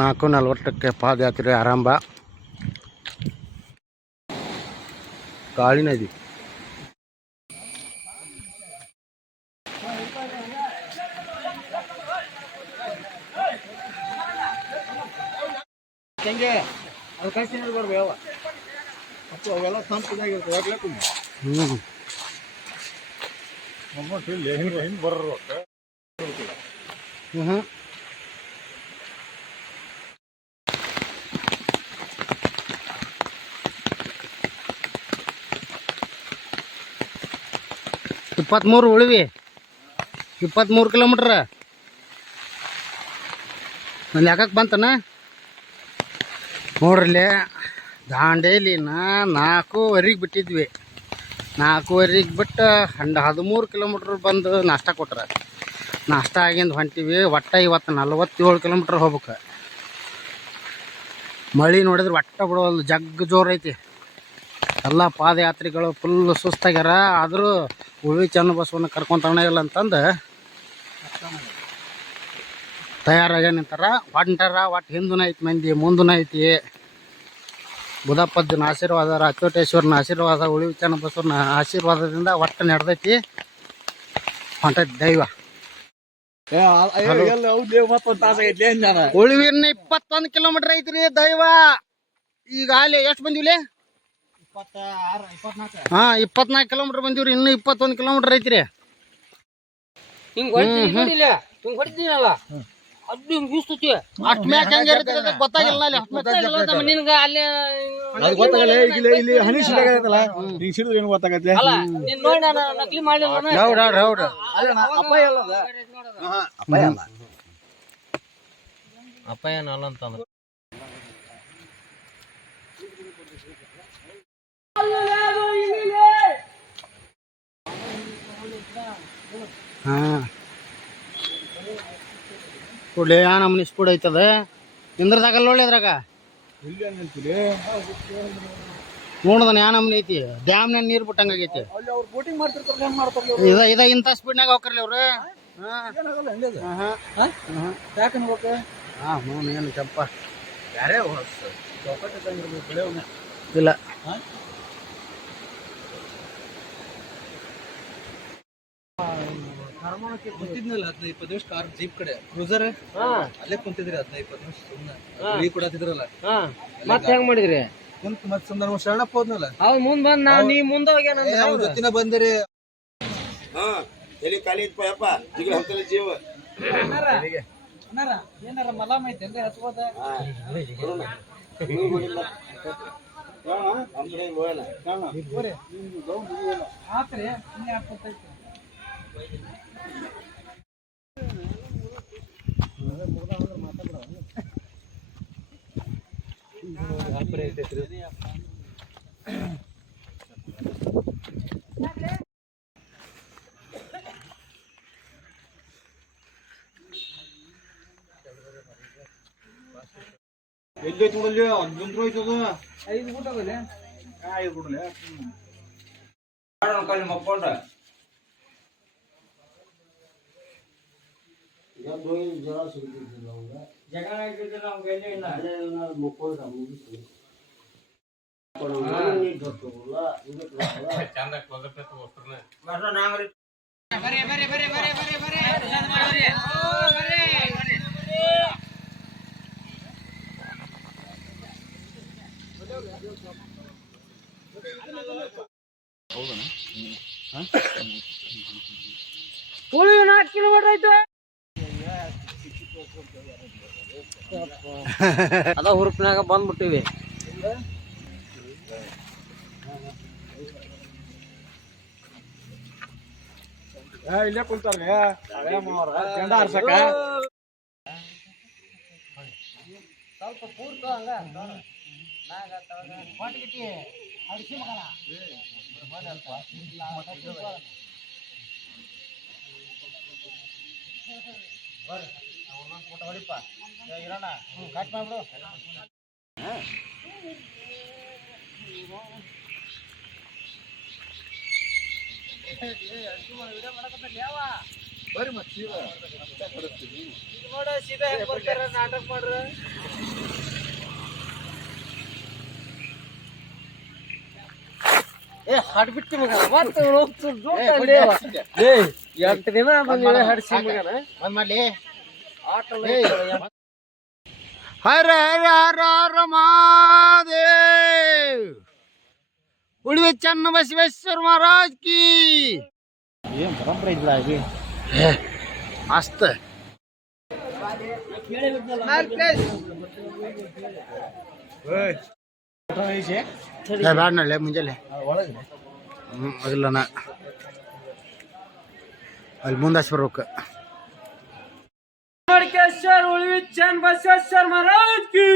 4:40ಕ್ಕೆ ಪಾದಯಾತ್ರೆ ಆರಂಭ. ಕಾಳಿ ನದಿ ಹೆಂಗೆ ಅದು ಕಳಿಸಿ ನೋಡ್ಬಾರ್ದು ಯಾವ ಅವೆಲ್ಲ ತಂಪಿದಾಗಿರ್ತವೆ ಯಾಕೆ ಹಿಂಗೆ ಬರೋರು ಇಪ್ಪತ್ತ್ಮೂರು ಉಳಿವಿ 23 ಕಿಲೋಮೀಟ್ರ್ ಅಲ್ಲಿ ಯಾಕಕ್ಕೆ ಬಂತನ ನೋಡ್ರಲ್ಲಿ. ದಾಂಡೇಲಿನ 4:15 ಬಿಟ್ಟಿದ್ವಿ. 4:15 ಬಿಟ್ಟು 13 ಕಿಲೋಮೀಟ್ರ್ ಬಂದು ನಾಷ್ಟ ಕೊಟ್ರೆ ನಾಷ್ಟ ಆಗಿಂದ ಹೊಂಟಿವಿ. ಒಟ್ಟು ಇವತ್ತು 47 ಕಿಲೋಮೀಟ್ರ್ ಹೋಗ್ಬೇಕು. ಮಳೆ ನೋಡಿದ್ರೆ ಒಟ್ಟ ಬಿಡೋದು ಜಗ್ಗ ಜೋರು ಐತಿ. ಎಲ್ಲ ಪಾದಯಾತ್ರಿಗಳು ಫುಲ್ ಸುಸ್ತಾಗ್ಯಾರ. ಆದರೂ ಉಳಿ ಚನ್ನಬಸವನ್ನ ಕರ್ಕೊಂತಾನೆ ಇಲ್ಲ ಅಂತಂದು ತಯಾರಾಗ ನಿಂತಾರ. ಹೊಂಟಾರ. ಒಟ್ಟು ಹಿಂದೂ ಐತಿ ಮಂದಿ, ಮುಂದೂ ಐತಿ. ಬುಧಪ್ಪಜ್ಜನ ಆಶೀರ್ವಾದ, ರಾಚೋಟೇಶ್ವರನ ಆಶೀರ್ವಾದ, ಉಳಿ ಚನ್ನಬಸವನ ಆಶೀರ್ವಾದದಿಂದ ಒಟ್ಟು ನಡೆದೈತಿ. ಹೊಂಟೈತಿ ದೈವ. ಉಳಿವಿನ 21 ಕಿಲೋಮೀಟ್ರ್ ಐತ್ರಿ ದೈವ. ಈಗ ಅಲ್ಲಿ ಎಷ್ಟು ಬಂದಿವ್ಲಿ? 24 ಕಿಲೋಮೀಟ್ರ್ ಬಂದಿವ್ರಿ. ಇನ್ನು 21 ಕಿಲೋಮೀಟ್ರ್ ಐತ್ರಿ. ಗೊತ್ತಾಗಿಲ್ಲ ಅಪ್ಪ ಏನಲ್ಲ ಅಂತಂದ್ರೆ ಕೂಡಲೇ ನಮ್ಮನೆ ಸ್ಪೀಡ್ ಐತದ. ನಿಂದ್ರದಾಗಲ್ಲ ನೋಡಿ ಅದ್ರಾಗ ನೋಡದನ ಯಾ ನಮ್ಮನೆ ಐತಿ. ಡ್ಯಾಮ್ನಾಗ ನೀರು ಬಿಟ್ಟಂಗಾಗೈತಿ. ಇದ ಇಂಥ ಸ್ಪೀಡ್ನಾಗ ಹೋಗ್ಕರ್ಲಿ ಅವ್ರು. ಏನು ಕೆಂಪ ಇಲ್ಲ ಕುಂತಿದ್ನಲ್ಲ 15-20 ನಿಮಿಷ ಕಾರ್ ಜೀಪ್ ಕಡೆ ಕ್ರೂಸರ್ ಅಲ್ಲೇ ಕುಂತಿದ್ರಿ 15-20 ನಿಮಿಷ ಸುಮ್ಮನೆ ಕೊಡತ್ತಿದ್ರಲ್ಲ. ಮತ್ತೆ ಹೆಂಗ್ ಮಾಡಿದ್ರಿ? ಕುಂತ ಮತ್ತೆ ಸುಮ್ಮನೆ ಶರಣಪ್ಪ ಹೋದ್ನಲ್ಲ ಅವ್ನು ಮುಂದ್ ಬಂದ್ ನೀ ಮುಂದ ಹೋಗ್ಯಾನ ಜೊತಿನ ಬಂದಿರಿ. ಎಲ್ಲಿ ಖಾಲಿ ಇತ್ತು ಯಪ್ಪ ಜಿಗಿಲ ಹತ್ತಲ ಜೀವ ಏನಾರ ಮಲಾಮ್ ಐತೆ ಅಂದ್ರೆ ಹಚ್ಬೋದ. ಆತ್ರಿ ಇನ್ನೇ 25 ಎಲ್ಲಿ ಕೊಡಲಿ 15 ಹೋಯ್ತದ 5 ಊಟ ಬಲೆ 5 ಕೊಡಲಿ ಕಾಲಿ ಮಕ್ಕೊಂಡ ಜಗಳ ಆಗಿದ್ರೆ ನಾವು ಗೆಲ್ಲೇ ಇಲ್ಲ. ಮಕ್ಕೊಂಡ ಉಳಿ 4 ಕಿಲೋಮೀಟರ್ ಆಯ್ತು. ಅದ ಹುರುಪಿನಾಗ ಬಂದ್ಬಿಟ್ಟಿವಿ. ಇಲ್ಲೇ ಕುಂತಾರ್ರಿ ಗಂಡ ಆರ್ಸಕ ಸ್ವಲ್ಪ ಪೂರ್ತ ಹಂಗ ಹೊಟ್ಟಿಗಿಟ್ಟಿ ಅಡಿಸಿ ಮಗನ ಬರ್ರಿ ಅವನೊಂದು ಫೋಟೋ ಹೊಡಿಪ್ಪ ಇರೋಣ. ಕಟ್ ಮಾಡ್ಬಿಡು. ವಿಡಿಯೋ ಮಾಡಕತ್ತಲ್ಲ ಯಾವ ಬರ್ರಿ ಮತ್ತೆ ಸೀದಾ ನೋಡ ಸೀದಾ ಹೆಂಗ್ ಬರ್ತಾರ ನಾಟಕ ಮಾಡ್ರ ಏ ಹಾಡ್ಬಿಟ್ಟಿ ಮಗನ ಮತ್ತೆ ಎಂಟು ದಿನ ಹಡ್ಸಿ ಮಗನ ಬಂದ್ ಮಾಡ್ಲಿ ಆಟ ಹರ ಹರ ಹರ ಹರ ಮಹಾದೇವ್ ಉಳಿವೆ ಚನ್ನ ಬಸವೇಶ್ವರ ಮಹಾರಾಜ್ ಕಿ ಏನ್ ಪರಂಪರೆ ಇಲ್ಲ ಇದು ಮಸ್ತ್ ಬ್ಯಾಡ ನಳ್ಳೆ ಮುಂಜಾನೆ ಅದಿಲ್ಲನ ಅಲ್ಲಿ ಮುಂದಾಸ್ ಬರ್ಬೇಕು ಉಳಿವಿ ಚನ್ ಬಸವೇಶ್ವರ ಮಹಾರಾಜ್ ಕಿ